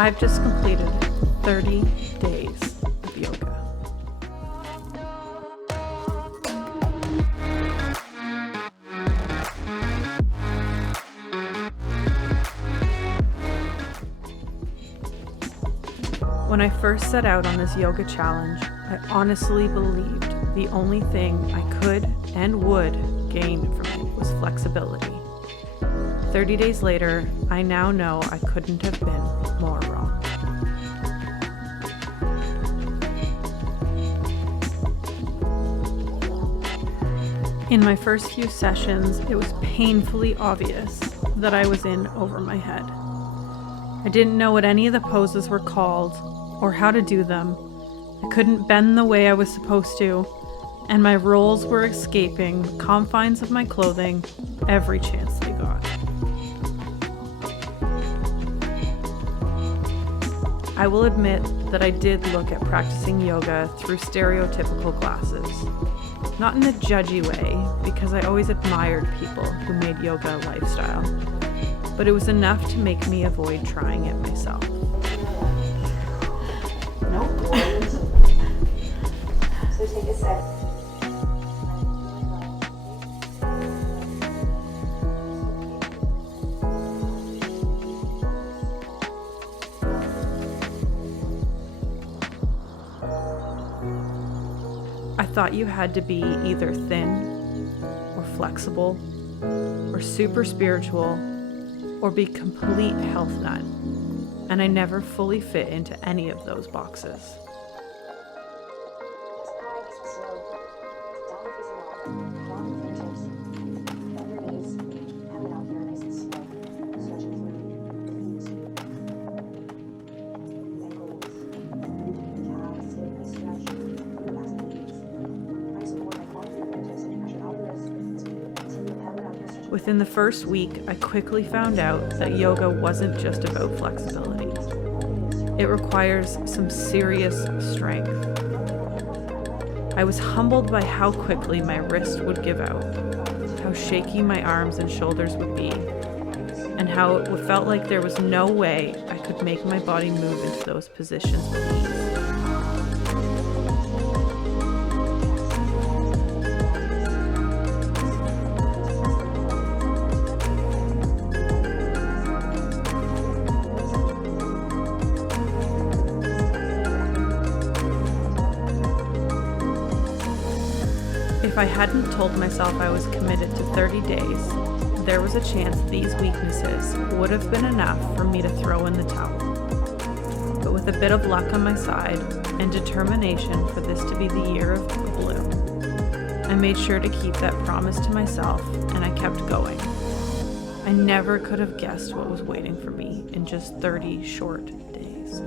I've just completed 30 days of yoga. When I first set out on this yoga challenge, I honestly believed the only thing I could and would gain from it was flexibility. 30 days later, I now know I couldn't have been more wrong. In my first few sessions, it was painfully obvious that I was in over my head. I didn't know what any of the poses were called or how to do them. I couldn't bend the way I was supposed to, and my rolls were escaping the confines of my clothing every chance they got. I will admit that I did look at practicing yoga through stereotypical glasses. Not in a judgy way, because I always admired people who made yoga a lifestyle, but it was enough to make me avoid trying it myself. Nope. So take a sec. I thought you had to be either thin or flexible or super spiritual or be complete health nut, and I never fully fit into any of those boxes. Within the first week, I quickly found out that yoga wasn't just about flexibility. It requires some serious strength. I was humbled by how quickly my wrist would give out, how shaky my arms and shoulders would be, and how it felt like there was no way I could make my body move into those positions with ease. If I hadn't told myself I was committed to 30 days, there was a chance these weaknesses would have been enough for me to throw in the towel. But with a bit of luck on my side and determination for this to be the year of the bloom, I made sure to keep that promise to myself, and I kept going. I never could have guessed what was waiting for me in just 30 short days.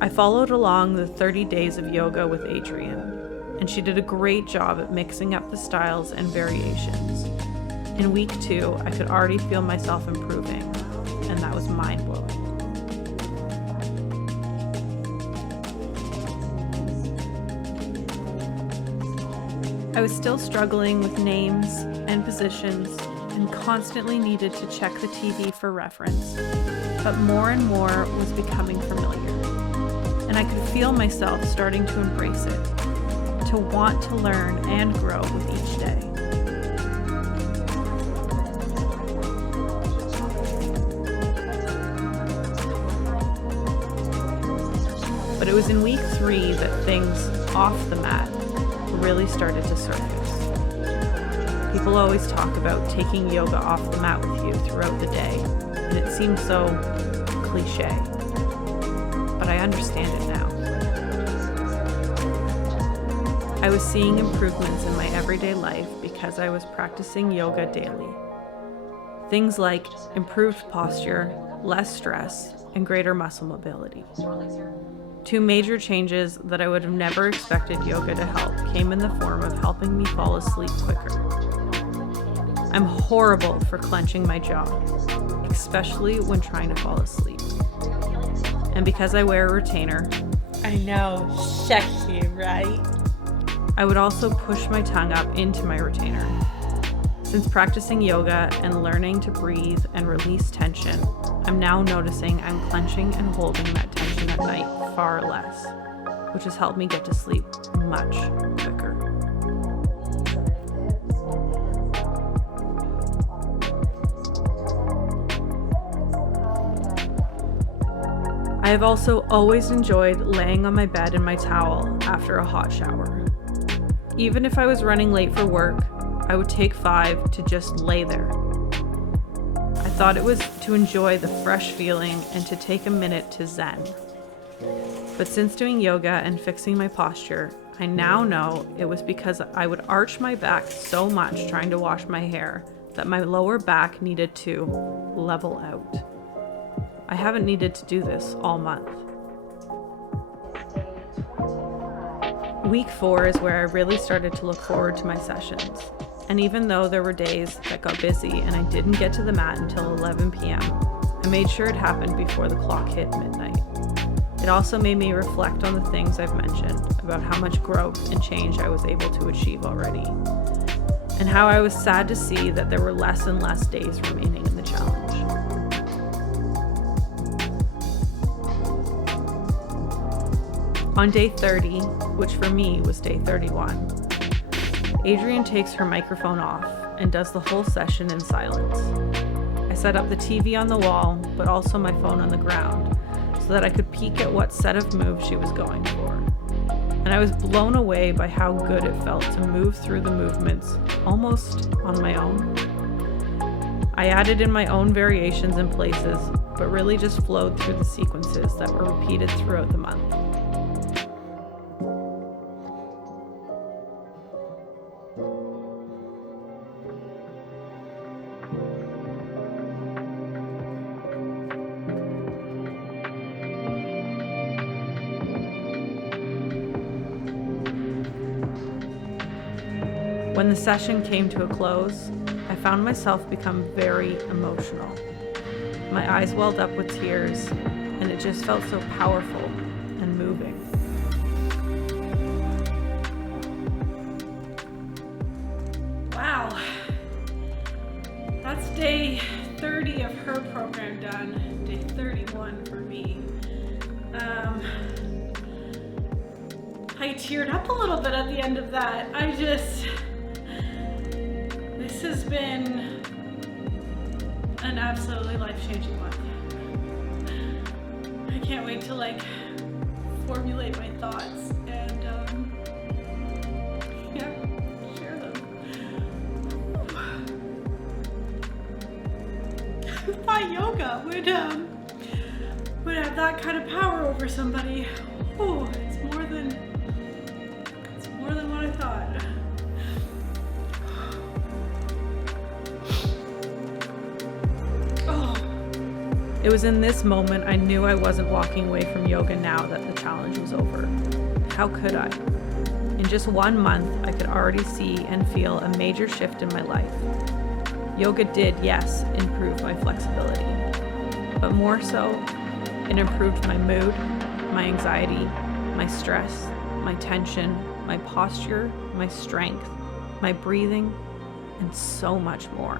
I followed along the 30 days of yoga with Adrienne, and she did a great job at mixing up the styles and variations. In week 2, I could already feel myself improving, and that was mind-blowing. I was still struggling with names and positions and constantly needed to check the TV for reference, but more and more was becoming familiar. And I could feel myself starting to embrace it, to want to learn and grow with each day. But it was in week 3 that things off the mat really started to surface. People always talk about taking yoga off the mat with you throughout the day, and it seems so cliche. But I understand it now. I was seeing improvements in my everyday life because I was practicing yoga daily. Things like improved posture, less stress, and greater muscle mobility. Two major changes that I would have never expected yoga to help came in the form of helping me fall asleep quicker. I'm horrible for clenching my jaw, especially when trying to fall asleep. And because I wear a retainer, I know, sexy, right? I would also push my tongue up into my retainer. Since practicing yoga and learning to breathe and release tension, I'm now noticing I'm clenching and holding that tension at night far less, which has helped me get to sleep much quicker. I have also always enjoyed laying on my bed in my towel after a hot shower. Even if I was running late for work, I would take 5 to just lay there. I thought it was to enjoy the fresh feeling and to take a minute to zen. But since doing yoga and fixing my posture, I now know it was because I would arch my back so much trying to wash my hair that my lower back needed to level out. I haven't needed to do this all month. Week 4 is where I really started to look forward to my sessions. And even though there were days that got busy and I didn't get to the mat until 11 p.m., I made sure it happened before the clock hit midnight. It also made me reflect on the things I've mentioned about how much growth and change I was able to achieve already, and how I was sad to see that there were less and less days remaining in the challenge. On day 30, which for me was day 31, Adrienne takes her microphone off and does the whole session in silence. I set up the TV on the wall, but also my phone on the ground, so that I could peek at what set of moves she was going for. And I was blown away by how good it felt to move through the movements almost on my own. I added in my own variations in places, but really just flowed through the sequences that were repeated throughout the month. When the session came to a close, I found myself become very emotional. My eyes welled up with tears, and it just felt so powerful and moving. Wow, that's day 30 of her program done, day 31 for me. I teared up a little bit at the end of that. This has been an absolutely life-changing month. I can't wait to formulate my thoughts and share them. I thought yoga would have that kind of power over somebody. Oh, it's more than what I thought. It was in this moment I knew I wasn't walking away from yoga now that the challenge was over. How could I? In just 1 month, I could already see and feel a major shift in my life. Yoga did, yes, improve my flexibility, but more so, it improved my mood, my anxiety, my stress, my tension, my posture, my strength, my breathing, and so much more.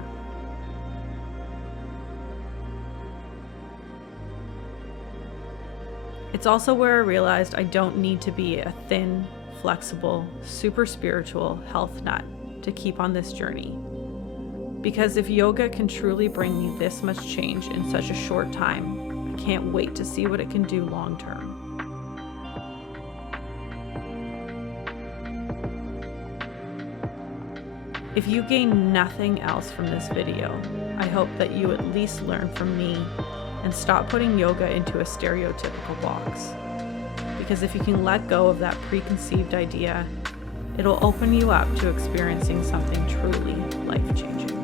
It's also where I realized I don't need to be a thin, flexible, super spiritual health nut to keep on this journey. Because if yoga can truly bring me this much change in such a short time, I can't wait to see what it can do long term. If you gain nothing else from this video, I hope that you at least learn from me and stop putting yoga into a stereotypical box. Because if you can let go of that preconceived idea, it'll open you up to experiencing something truly life-changing.